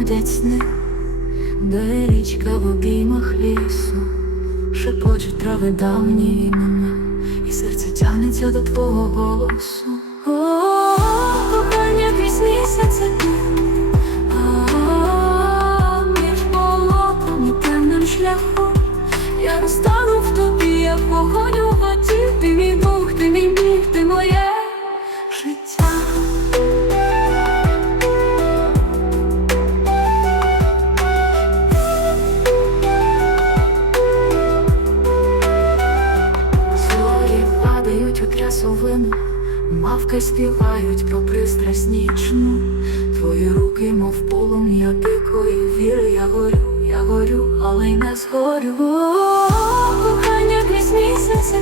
бродять сни, де в обіймах лісу, шепочуть трави давні імена, і серце тягнеться до твого голосу. О, кохання пісні серце. ти трясовину, мавки співають про пристрасть нічну. Твої руки, мов полум'я дикої віри, я горю, я горю, але й не згорю. О, Кохання крізь місяця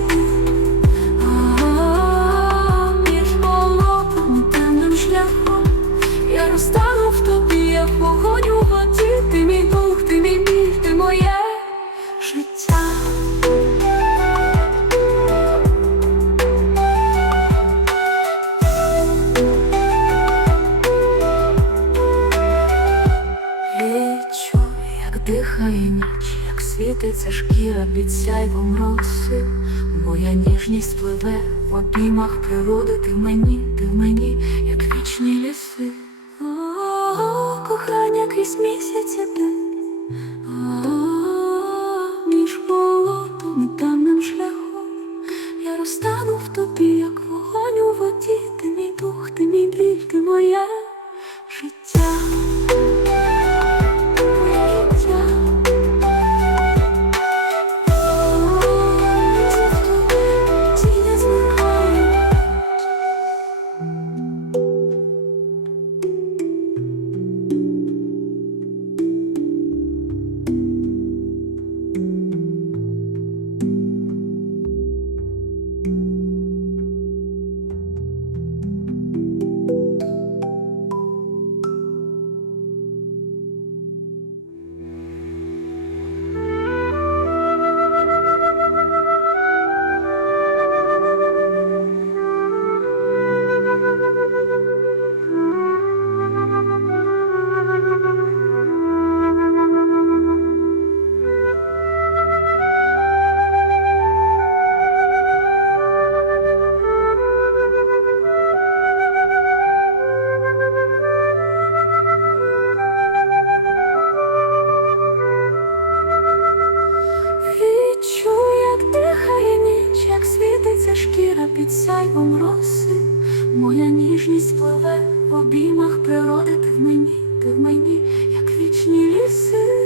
дихає ніч, як світиться шкіра під сяйвом роси. Моя ніжність пливе в обіймах природи, ти в мені, ти в мені, як вічні ліси. О, кохання крізь місяці під сяйвом роси. Моя ніжність пливе в обіймах природи, ти в мені, ти в мені, як вічні ліси.